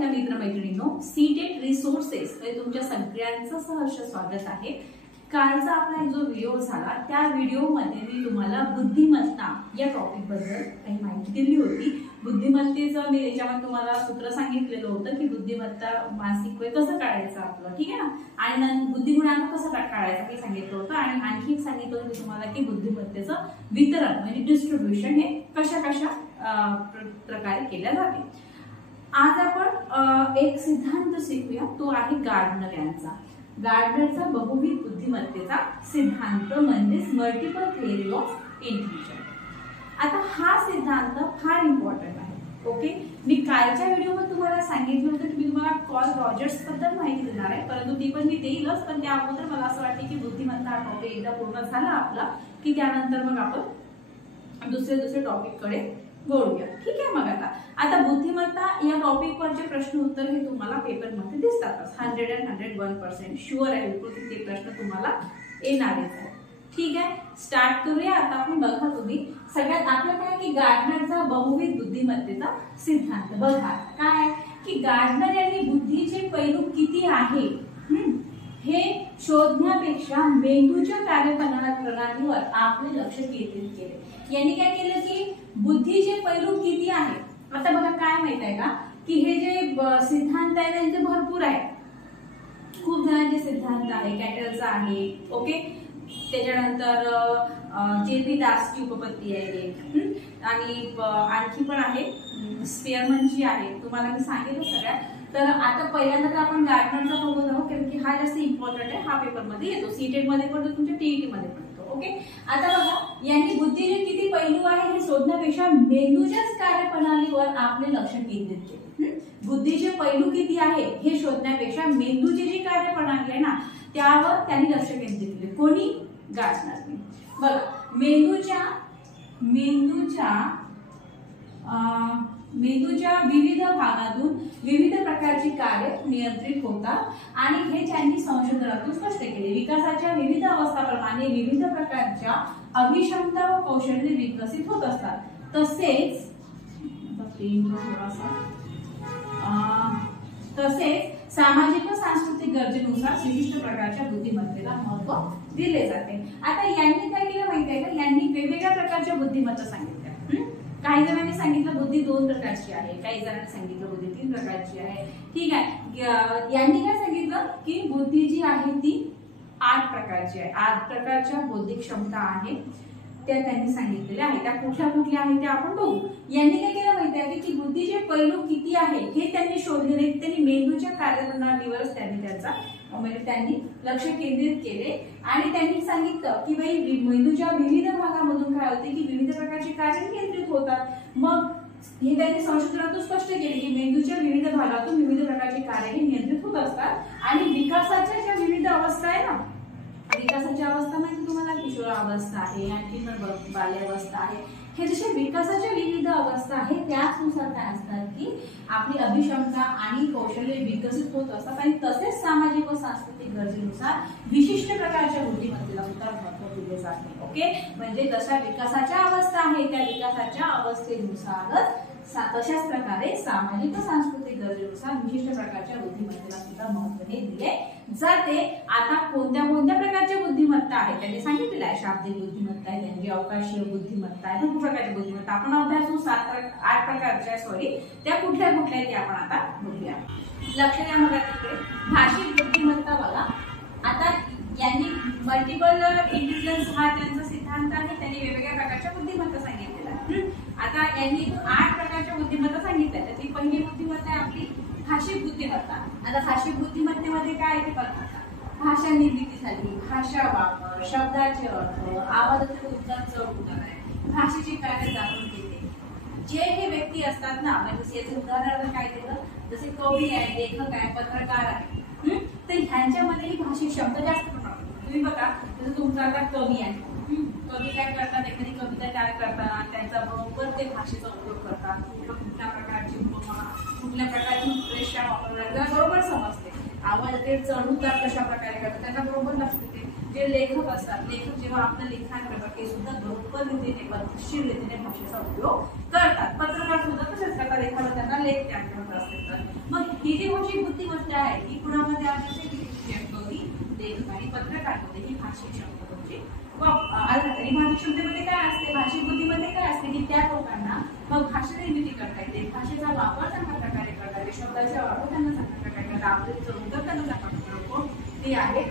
माझ्या मित्रमैत्रिणींनो, CTET resources मध्ये तुमच्या सगळ्यांचं सहर्ष स्वागत आहे। कालचा आपला जो व्हिडिओ झाला त्या व्हिडिओमध्ये मी तुम्हाला बुद्धिमत्ता या टॉपिक बद्दल काही माहिती दिली होती। बुद्धिमत्तेचं मी याच्यामध्ये तुम्हाला सूत्र सांगितलेलं होतं की बुद्धिमत्ता मानसिक वय कसं काढायचं आपलं, ठीक आहे ना, आणि बुद्धिगुणांक कसं काढायचं हे सांगितलं होतं। आणि आणखी एक सांगितलं होतं मी तुम्हाला की बुद्धिमत्तेचं वितरण म्हणजे डिस्ट्रीब्युशन हे कशा कशा प्रकारे केल्या जाते। आज आपण एक सिद्धांत शिकूया, तो आहे गार्डनर यांचा। गार्डनरचा बहुविध बुद्धिमत्तेचा सिद्धांत म्हणजे मल्टिपल थिअरी ऑफ इंटेलिजन्स। आता हा सिद्धांत फार इम्पॉर्टंट आहे। ओके, मी कालच्या व्हिडिओमध्ये तुम्हाला सांगितलं होतं की मी तुम्हाला कार्ल रॉजर्स बद्दल माहिती देणार आहे, परंतु ती पण मी देईलच, पण त्या अगोदर मला असं वाटतं की बुद्धिमत्ता हा टॉपिक एकदा पूर्ण झाला आपला की त्यानंतर मग आपण दुसरे टॉपिक कडे वळूया। ठीक आहे, मग आता बुद्धिमत्ता या टॉपिक वरचे प्रश्न उत्तर हे तुम्हाला पेपर मध्ये दिसतातच। 101% शुअर आहे बिलकुल की ते प्रश्न तुम्हाला येणारच आहे। ठीक आहे, स्टार्ट करूया आता आपण। बघा तुम्ही सगळ्यात आपलं काय की गार्डनरचा बहुविध बुद्धिमत्तेचा सिद्धांत। बघा काय की गार्डनर यांनी बुद्धीचे पैलू किती आहे हे शोधण्यापेक्षा मेंदूच्या कार्यप्रणालीवर आपले लक्ष केंद्रित केले। यांनी काय केलं की बुद्धीचे पैलू किती आहे। आता बघा काय माहित आहे का की हे जे सिद्धांत आहे त्यांचे भरपूर आहे, खूप जणांचे सिद्धांत आहे। कॅटलचा आहे, ओके, त्याच्यानंतर जे.पी. दासची उपपत्ती आहे आणि आणखी पण आहे स्पेअरमनची आहे, तुम्हाला मी सांगितलं सगळ्या। तर आता पहिल्यांदा आपण गार्डनरचा बघत आहोत कारण की हा जास्त इम्पॉर्टंट आहे, हा पेपर मध्ये येतो, सीटेट मध्ये पण येतो, तुमच्या टीईटी मध्ये पण येतो। ओके, आता बघा यांनी बुद्धीचे किती पैलू आहे हे शोधण्यापेक्षा मेंदूच्याच कार्यप्रणालीवर आपले लक्ष केंद्रित केले। बुद्धीचे पैलू किती आहे हे शोधण्यापेक्षा मेंदूची जी कार्यप्रणाली आहे ना त्यावर त्यांनी लक्ष केंद्रित केले। कोणी? गार्डनरने। बघा मेंदूच्या विविध भागातून विविध प्रकारची कार्य नियंत्रित होतात आणि हे त्यांनी संशोधनातून स्पष्ट केले। विकासाच्या विविध अवस्थाप्रमाणे विविध प्रकारच्या अभिक्षमता व कौशल्ये विकसित होत असतात। तसेच सामाजिक व सांस्कृतिक गरजेनुसार विशिष्ट प्रकारच्या बुद्धिमत्तेला महत्त्व दिले जाते। आता यांनी काय केलं माहिती आहे का, यांनी वेगवेगळ्या प्रकारच्या बुद्धिमत्ता सांगितल्या। काही जणांनी सांगितलं बुद्धी 2 प्रकारची आहे, काही जणांनी सांगितलं बुद्धी 3 प्रकारची आहे। ठीक आहे, यांनी काय सांगितलं की बुद्धी जी आहे ती 8 प्रकारची आहे। 8 प्रकारच्या बौद्धिक क्षमता आहे त्या त्यांनी सांगितलेल्या आहे। त्या कुठल्या आहेत त्या आपण बघू। यांनी काय केलं माहिती आहे की बुद्धीचे पैलू किती आहे हे त्यांनी शोधले। त्यांनी मेंदूच्या कार्यप्रणालीवरच त्यांनी लक्ष केंद्रित केले आणि त्यांनी सांगितलं की भाई मेंदूच्या विविध भागामधून काय होते की विविध प्रकारची कार्य नियंत्रित होतात। मग हे त्यांनी संशोधनातून स्पष्ट केले की मेंदूच्या विविध भागातून विविध प्रकारची कार्य नियंत्रित होत असतात आणि विकासाच्या ज्या विविध अवस्था आहे ना, विकासाच्या अवस्था म्हणजे तुम्हाला किशोरावस्था आहे, आणखी बाल्यावस्था आहे, हे जसे विकासाच्या विविध अवस्था आहेत त्याचनुसार काय असतात की आपली अभिक्षमता आणि कौशल्ये विकसित होत असतात आणि तसेच सामाजिक व सांस्कृतिक गरजेनुसार विशिष्ट प्रकारच्या बुद्धिमत्तेला सुद्धा महत्त्व दिले जाते। ओके, म्हणजे जशा विकासाच्या अवस्था आहे त्या विकासाच्या अवस्थेनुसारच तशाच प्रकारे सामाजिक व सांस्कृतिक गरजेनुसार विशिष्ट प्रकारच्या बुद्धिमत्तेला सुद्धा महत्त्व हे दिले जाते। आता कोणत्या प्रकारच्या बुद्धिमत्ता आहेत त्यांनी सांगितलेलं आहे। शाब्दिक बुद्धिमत्ता आहे, त्यांची अवकाशीय बुद्धिमत्ता आहे, भरपूर प्रकारची बुद्धिमत्ता आपण अभ्यासू 8 प्रकारच्या त्या कुठल्या ते आपण आता बघूया। लक्ष द्या मला तिकडे भाषिक बुद्धिमत्ता बघा। आता यांनी मल्टिपल इंटेलिजन्स हा त्यांचा सिद्धांत आहे, त्यांनी वेगवेगळ्या प्रकारच्या बुद्धिमत्ता सांगितलेल्या आहे। आता यांनी 8 प्रकारच्या बुद्धिमत्ता सांगितल्या, त्यातली पहिली बुद्धिमत्ता आहे आपली भाषिक बुद्धिमत्ता। आता भाषिक बुद्धिमत्तेमध्ये काय आहे ते बघा। भाषा निर्मिती झाली, भाषा वापर, शब्दाचे अर्थ, आवाजाचे उच्चार चढ-उतार, भाषेची कार्य जाणून घेते। जे हे व्यक्ती असतात ना, म्हणजे याचे उदाहरण काय देतं, जसे कवी आहे, लेखक आहे, पत्रकार आहे, तर ह्यांच्यामध्ये ही भाषिक क्षमता जास्त प्रमाणात। तुम्ही बघा जसं तुमचा आता कवी आहे, कवी काय करतात, एखादी कविता तयार करताना त्यांचा बरोबर ते भाषेचा उपयोग करतात। कुठल्या प्रकारची उपमा, कुठल्या प्रकारची उत्प्रेक्षा वापरतात त्याला बरोबर समजते। आवाजाचे चढ-उतार कशा प्रकारे करतात त्याला बरोबर लक्षात येते। जे लेखक असतात, लेखक जेव्हा आपलं लिखाण करतात ते सुद्धा बरोबर रीतीने पद्धतशीर रीतीने भाषेचा उपयोग करतात। पत्रकार सुद्धा तशाच प्रकारे एखादा त्यांना लेख तयार करत असते. तर मग ही जी भाषिक बुद्धिमत्ता आहे ही कुणामध्ये आढळते? कवी, लेखक आणि पत्रकारमध्ये ही भाषिक क्षमतेची आणि भाषिक क्षमतेमध्ये काय असते? भाषिक बुद्धीमध्ये काय असते की त्या लोकांना मग भाषा निर्मिती करता येते, भाषेचा वापर चांगल्या प्रकारे करता येते, शब्दाचा वापर त्यांना चांगल्या प्रकारे करता, आपल्याचं उत्तर त्यांना चांगल्या प्रकारे ते आहे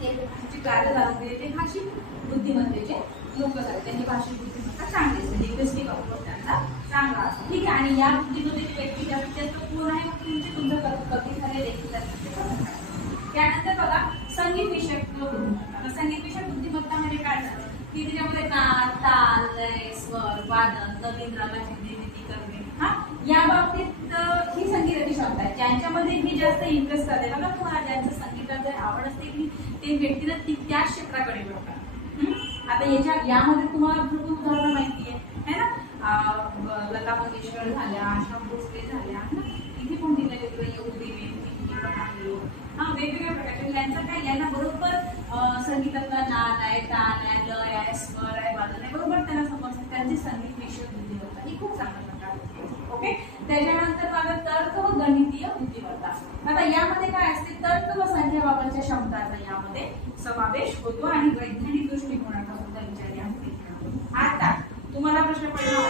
ते भाषेची कार्य जाणून घेते, ते भाषिक बुद्धिमत्तेचे लोक आहेत. त्यांनी भाषिक बुद्धिमत्ता चांगली असते, लिंग्विस्टिक अप्रोच त्यांचा चांगला असतो. ठीक आहे. आणि या बुद्धिमत्तेची व्यक्ती जास्तीत जास्त कोण आहे? तुमचं कवी झाले, लेखी झाले. त्यानंतर बघा संगीत विषयक बुद्धिमत्ता. आता संगीत विषयक बुद्धिमत्ता म्हणजे काय झालं की त्याच्यामध्ये ताल, लय, स्वर, वादन, नवीन रागाची निर्मिती करणे, हा या बाबतीत ही संगीताची क्षमता आहे. ज्यांच्यामध्ये ही जास्त इंटरेस्ट असते बघा, तुम्हाला ज्यांचं संगीतात जर आवड असते की ते व्यक्तीला त्याच क्षेत्राकडे वळतात. आता यामध्ये तुम्हाला भरपूर उदाहरणं माहिती आहे ना. लता मंगेशकर झाल्या, आशा भोसले झाल्या, इथे पण दिलं वेगवेगळ्या प्रकारचे यांचं काय, यांना बरोबर संगीतातला नाद आहे, ताल आहे, लय आहे, स्वर आहे, वादन आहे, बरोबर त्यांना समजतं. त्यांची संगीत विषयक बुद्धिमत्ता ही खूप चांगल्या प्रकारे. ओके. त्याच्यानंतर माझा तर्क व गणितीय बुद्धिमत्ता. आता यामध्ये काय असते? तर्क व संख्याबाबतच्या क्षमताचा यामध्ये समावेश होतो आणि वैज्ञानिक दृष्टिकोनाचा सुद्धा विचार यामध्ये घेतो. आता तुम्हाला प्रश्न पडला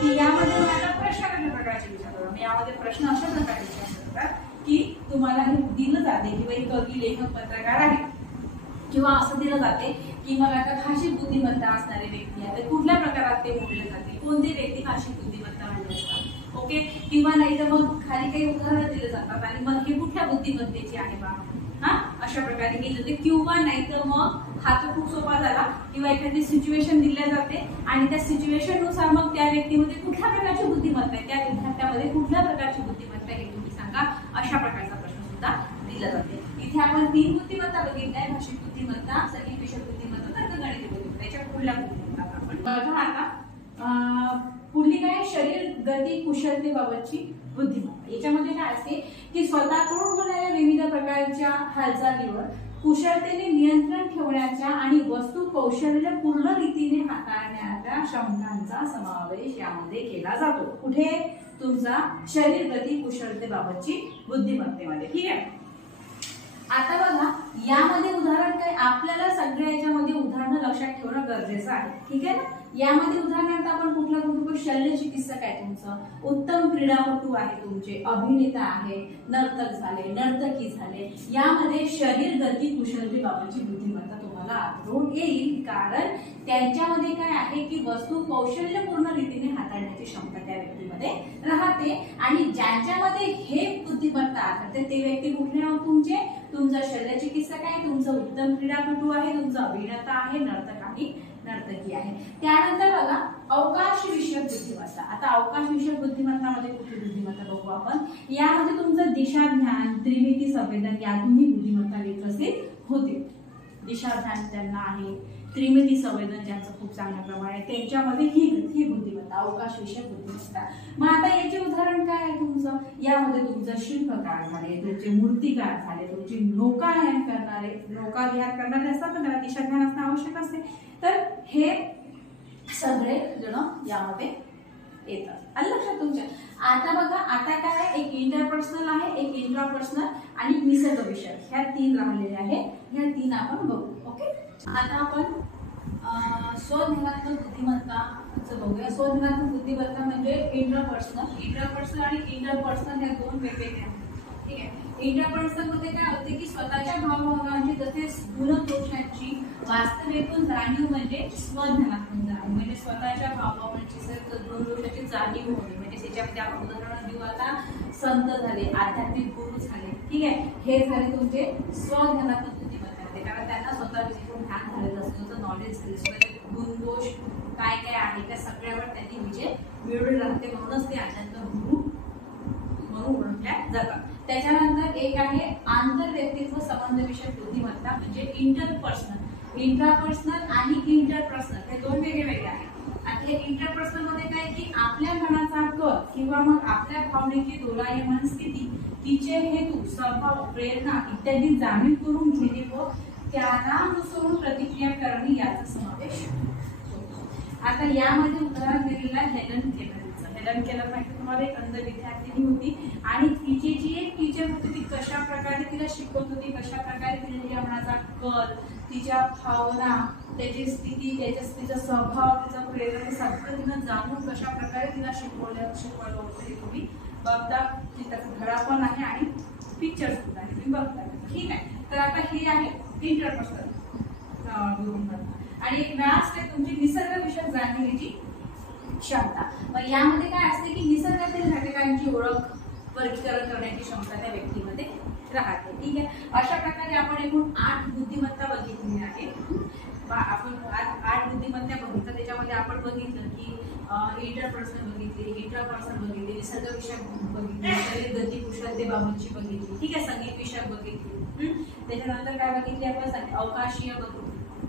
की यामध्ये मला प्रश्न कशा प्रकारचे विचारतात? मी यामध्ये प्रश्न अशा प्रकारे विचारतात की तुम्हाला हे दिलं जाते की बाई कवी, लेखक, पत्रकार आहे किंवा असं दिलं जाते की मग आता भाषिक बुद्धिमत्ता असणारे व्यक्ती आहे, कुठल्या प्रकारात ते मोडले जाते, कोणते व्यक्ती भाषिक बुद्धिमत्ता वाले असतात. ओके. किंवा नाही तर मग खाली काही उदाहरणं दिले जातात आणि मग हे कुठल्या बुद्धिमत्तेची आहे बा, हा अशा प्रकारे केलं जाते. किंवा नाही तर मग हा तर खूप सोपा झाला, किंवा एखादी सिच्युएशन दिल्या जाते आणि त्या सिच्युएशन नुसार मग त्या व्यक्तीमध्ये कुठल्या प्रकारची बुद्धिमत्ता आहे, त्या विद्यार्थ्यामध्ये कुठल्या प्रकारची बुद्धिमत्ता आहे हे तुम्ही सांगा, अशा प्रकारचा प्रश्न सुद्धा दिला जाते. इथे आपण 3 बुद्धिमत्ता बघितल्या: भाषिक बुद्धिमत्ता, संगीत विषयक बुद्धिमत्ता, तर्कगणितीय बुद्धिमत्ता. याच्या पुढल्या बुद्धिमत्ता आपण बघा. आता पुढली काय? शरीर गती कुशलतेबाबतची बुद्धिमत्ता. याच्यामध्ये काय असते की स्वतःकडून होणाऱ्या विविध प्रकारच्या हालचालीवर कुशलतेने नियंत्रण ठेवण्याच्या आणि वस्तू कौशल्यपूर्ण रीतीने हाताळण्याच्या क्षमतांचा समावेश यामध्ये केला जातो. कुठे? तुमचा शरीर गती कुशलतेबाबतची बुद्धिमत्तेमध्ये. ठीक आहे. आता बघा यामध्ये उदाहरण काय, आपल्याला सगळ्या याच्यामध्ये उदाहरणं लक्षात ठेवणं गरजेचं आहे. ठीक आहे ना. यामध्ये उदाहरणार्थ आपण कुठलं शल्य चिकित्सक आहे तुमचं, उत्तम क्रीडापटू आहे तुमचे, अभिनेता आहे, नर्तक झाले, नर्तकी झाले, यामध्ये शरीर गती कुशलतेबाबतची बुद्धिमत्ता तुम्हाला आढळून येईल. कारण त्यांच्यामध्ये काय आहे की वस्तू कौशल्यपूर्ण रीतीने हाताळण्याची क्षमता त्या व्यक्तीमध्ये राहते. आणि ज्यांच्यामध्ये हे बुद्धिमत्ता आढळते ते व्यक्ती कुठले आहोत तुमचे? तुमचा शल्य चिकित्सक आहे, तुमचं उत्तम क्रीडापटू आहे, तुमचा अभिनेता आहे, नर्तक आहे, नर्तकी आहे. त्यानंतर बघा अवकाश विषयक बुद्धिमत्ता. आता अवकाश विषयक बुद्धिमत्तामध्ये कुठली बुद्धिमत्ता बघू आपण. यामध्ये तुमचं दिशा ज्ञान, त्रिमिती संवेदन यातूनही बुद्धिमत्ता विकसित होते. दिशा ज्ञान ज्यांना आहे, त्रिमिती संवेदन ज्यांचं खूप चांगल्या प्रमाणे त्यांच्यामध्ये ही बुद्धिमत्ता अवकाश विषयक बुद्धिमत्ता. मग आता याचे उदाहरण काय आहे तुमचं? यामध्ये तुमचं शिल्पकार झाले, तुमचे मूर्तिकार झाले, तुमचे नौकाविहार करणारे असतात, त्याला दिशा ज्ञान असणं आवश्यक असते. तर हे सगळे जण यामध्ये येतात. आलं लक्षात तुमच्या? आता बघा आता काय, एक इंटरपर्सनल आहे, एक इंट्रापर्सनल आणि निसर्ग विषय, ह्या 3 राहिलेले आहे. ह्या 3 आपण बघू. ओके. आता आपण स्वज्ञानात्मक बुद्धिमत्ताचं बघूया. स्वज्ञानात्मक बुद्धिमत्ता म्हणजे इंट्रापर्सनल आणि इंटरपर्सनल ह्या 2 वेगवेगळे आहेत. ठीक आहे. इंटरपर्सनल मध्ये काय होते की स्वतःच्या भावभावनांची तसेच गुणदोषांची वास्तवेतून जाणीव म्हणजे स्वज्ञानात्मक जाणीव, म्हणजे स्वतःच्या भावभावनांची गुणदोषाची जाणीव होणे. म्हणजे त्याच्यामध्ये आपण उदाहरण देऊ. आता संत झाले, आध्यात्मिक गुरु झाले, ठीक आहे, हे झाले तुमचे स्वज्ञानात्मक बुद्धिमत्ता. कारण त्यांना स्वतःविषयी ज्ञान झालेलं असतं, नॉलेज झालेलं, गुणदोष काय काय आहे त्या सगळ्यावर त्यांनी विजय मिळवून राहते, म्हणूनच ते आध्यात्मिक गुरु म्हणून ओळखल्या जातात. त्याच्यानंतर एक आहे आंतरव्यक्तित्व संबंध विषयक बुद्धिमत्ता म्हणजे इंटरपर्सनल. इंट्रापर्सनल आणि इंटरपर्सनल हे 2 वेगळे आहेत. आता हे इंटरपर्सनल मध्ये काय की आपल्या मनाचा कल किंवा मग आपल्या भावनेची दोलायमान स्थिती, तिचे हेतू, स्वभाव, प्रेरणा इत्यादी जाणीव करून घेणे व त्याला अनुसरून प्रतिक्रिया करणे याचा समावेश होतो. आता यामध्ये उदाहरण दिलेलं आहे हेलन केलरचं. हेलन केलर माहिती तुम्हाला, एक अंध विद्यार्थिनी होती आणि तिची जी एक टीचर होती ती कशा प्रकारे तिला शिकवत होती, कशा प्रकारे तिने तिच्या मनाचा कल, तिच्या भावना, त्याची स्थिती, तिचा स्वभाव, तिचा प्रेरणा सगळं तिनं जाणून कशा प्रकारे तिला शिकवलं होतं हे तुम्ही बघता. त्याचा धडा पण आहे आणि पिक्चर सुद्धा आहे तुम्ही बघता. ठीक आहे. तर आता हे आहे इंटरपर्सनल बुद्धिमत्ता आणि एक लास्ट आहे तुमची निसर्गविषयक जाणीवेची क्षमता. मग यामध्ये काय असते की निसर्गातील घटकांची ओळख, वर्गीकरण करण्याची क्षमता त्या व्यक्तीमध्ये राहते. ठीक आहे. अशा प्रकारे आपण एकूण 8 बुद्धिमत्ता बघितली आहे. आपण 8 बुद्धिमत्ता बघितलं. त्याच्यामध्ये आपण बघितलं की इंटरपर्सनल बघितली, इंट्रापर्सनल बघितली, निसर्गविषयक बघितली, शरीर गती कुशलतेबाबतची बघितली. ठीक आहे. संगीत विषयक बघितली. त्याच्यानंतर काय बघितली आपण, अवकाशीय बघितली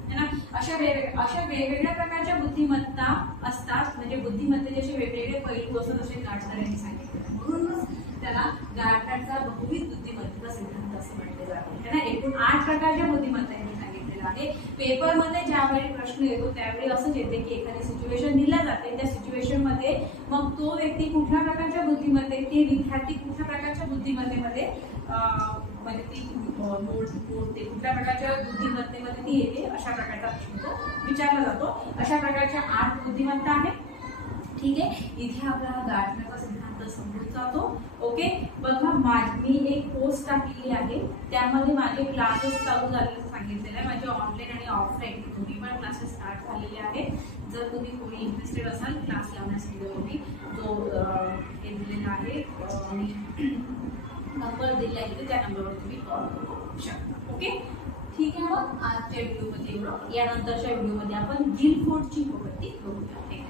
है ना. अशा वेगवेगळ्या प्रकारच्या बुद्धिमत्ता असतात. म्हणजे बुद्धिमत्तेचे असे वेगवेगळे पैलू असतात असे गार्डनर यांनी सांगितले. म्हणूनच त्याला गार्डनरचा बहुविध बुद्धिमत्तेचा सिद्धांत असे म्हटले जाते है ना. एकूण 8 प्रकारच्या बुद्धिमत्ता यांनी सांगितलेलं आहे. पेपरमध्ये ज्यावेळी प्रश्न येतो त्यावेळी असंच येते की एखादी सिच्युएशन दिल्या जाते, त्या सिच्युएशन मध्ये मग तो व्यक्ती कुठल्या प्रकारच्या बुद्धिमत्ते, ते विद्यार्थी कुठल्या प्रकारच्या बुद्धिमत्तेमध्ये म्हणजे ती मोडते, कुठल्या प्रकारच्या बुद्धिमत्तेमध्ये ती येते, अशा प्रकारचा प्रश्न तो विचारला जातो. अशा प्रकारच्या 8 बुद्धिमत्ता आहेत. ठीक आहे. इथे आपल्याला गार्डनरचा सिद्धांत समजून जातो. ओके. बघा मी एक पोस्ट टाकलेली आहे, त्यामध्ये माझे क्लासेस चालू झालेले सांगितलेलं आहे. माझे ऑनलाईन आणि ऑफलाईन दोन्ही पण क्लासेस स्टार्ट झालेले आहेत. जर तुम्ही कोणी इंटरेस्टेड असाल क्लास लावण्यासाठी तुम्ही तो हे दिलेला आहे नंबर दिला आहे, त्या नंबरवर तुम्ही कॉल करू शकता. ओके. ठीक आहे. मग आजच्या व्हिडिओमध्ये एवढं. यानंतरच्या व्हिडिओमध्ये आपण गिलफोर्डची प्रॉपर्टी बघूया.